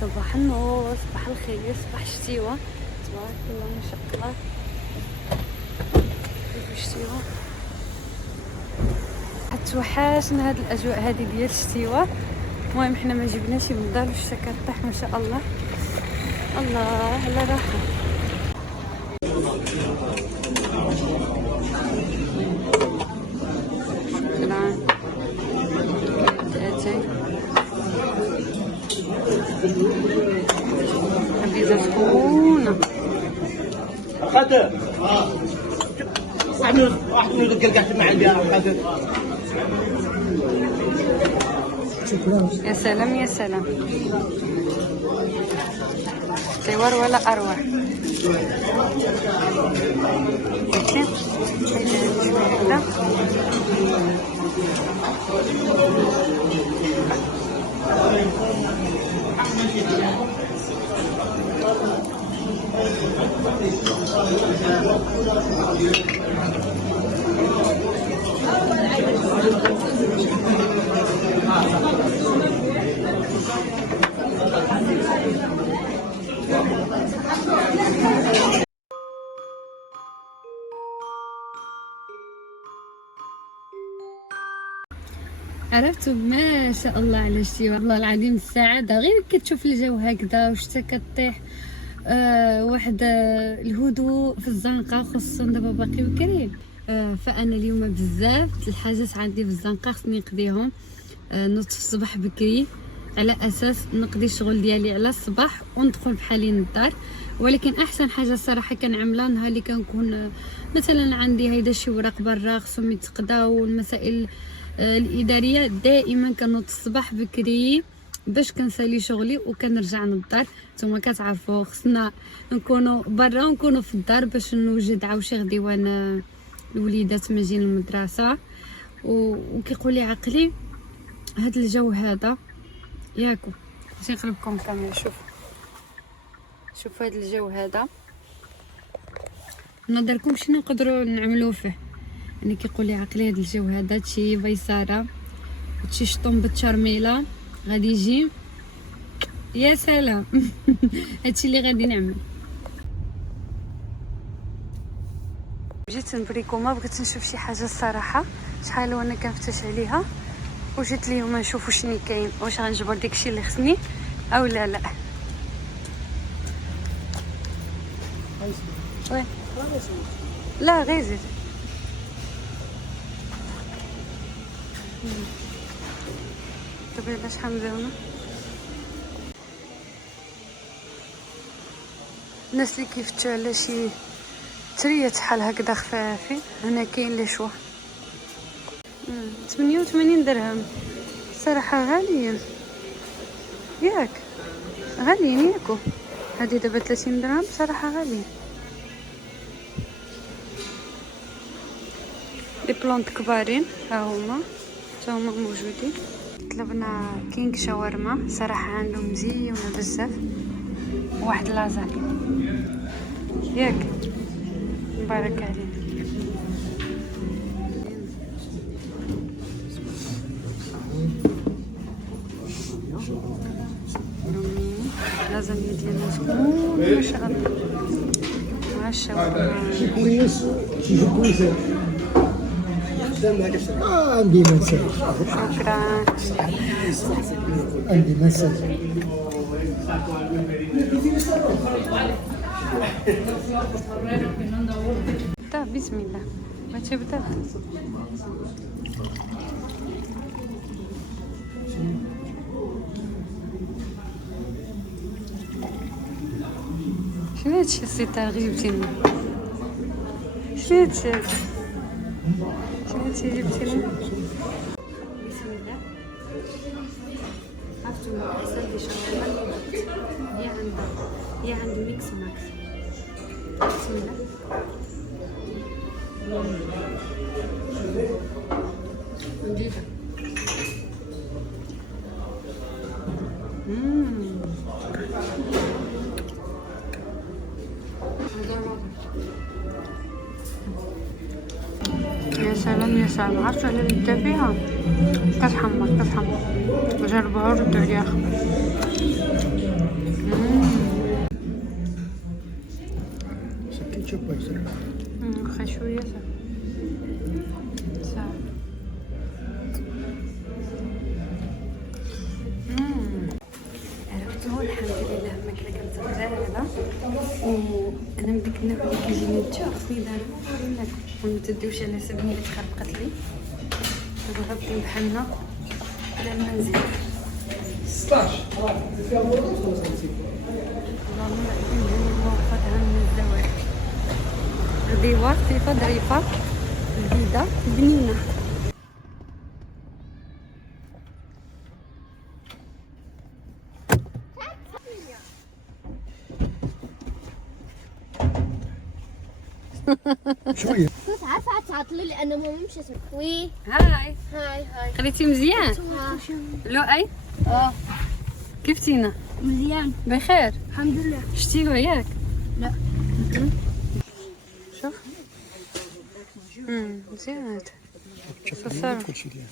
صباح النور، صباح الخير، صباح الشتيوة. تبارك الله ما شاء الله. شوفوا الشتيوة، توحشنا هاد الاجواء هادي ديال الشتيوة. المهم حنا ما جبناش من الدار والشتا كطيح ما شاء الله. الله على راحة. البيتزا سخونة. خاطر واحد من القلقات مع البيع. يا سلام يا سلام، صور ولا اروع. عرفتوا ما شاء الله على الشتيوة. والله العظيم السعادة غير كتشوف الجو هكذا والشتا كطيح. واحد الهدوء في الزنقة، خصوصا دابا باقي بكري. فانا اليوم بزاف الحاجات عندي في الزنقة خصني نقضيهم. نوض في الصباح بكري على اساس نقضي الشغل ديالي على الصباح وندخل بحالي للدار. ولكن احسن حاجه الصراحه كنعملها نهار اللي كنكون مثلا عندي هيدا شي وراق برا خصهم يتقضاو والمسائل الاداريه، دائما كنوض الصباح بكري باش كنسالي شغلي وكنرجع للدار. نتوما كتعرفوا خصنا نكونوا برا ونكونوا في الدار باش نوجد عاوشي غدي وانا الوليدات ماجين المدرسه. وكيقول لي عقلي هاد الجو هذا ياكو. باش نقلبكم الكاميرا. شوف هاد الجو هذا نظركم شنو نقدروا نعملوا فيه. يعني كيقول لي عقلي هاد الجو هذا تشي بيساره تشي شطون بالتشرميله غادي يجي يا سلام. هادشي اللي غادي نعمل. جيت نبريكم، ما بغيت نشوف شي حاجه الصراحه، شحال وانا كنفتش عليها وجيت اليوم نشوف شنو كاين، واش غنجبر داكشي اللي خصني او لا. وين لا غير زيد. دابا شحال مزيونه الناس اللي كيفتشوا على شي تريات شحال هكذا خفافي. هنا كاين لي شوا 88 درهم صراحه غاليين ياك، غاليين ياكو. هذه دابا 30 درهم صراحه غاليين. لي بلونط كبارين ها هما موجودين. طلبنا كينغ شاورما صراحه عندهم مزيونه بزاف، واحد لازاني ياك مبارك عليه. لازانيا ديالنا زوين ما شاء الله. مع الشاورما عندي مساج. شكرا. عندي مساج. طيب بسم الله ما تبدا. شنو هادشي السيطار غير جبتي لنا؟ شنو هادشي هذا؟ شنو هادشي جبتي لنا؟ بسم الله. عرفتوا احسن لي شاورما يا عند ميكس ماكس. بسم الله. جديدة. يا سلام يا سلام، عرفتوا على اللي نبدا فيها كتحمر جربوها وردوا عليها خبر. واخا شويه صافي. عرفتوا الحمد لله الماكله كانت غزاله، وانا من ديك النوع اللي كيجيني الجوع خصني ضروري ناكل وما تديوش على حساب اللي تخربقت لي. دابا غادي بحالنا على المنزل 16 اللهم العظيم موفقها من الزواج. غديوه خفيفه ظريفه جديده بنينه. شويه كنت عارفة تعطلي لأنه ما مش اسمك وي هاي هاي خليتي مزيان لؤي؟ كيفتينا؟ مزيان بخير الحمد لله. شتيلو ياك؟ لا. شوف مزيان هاد صافي. كلشي ديال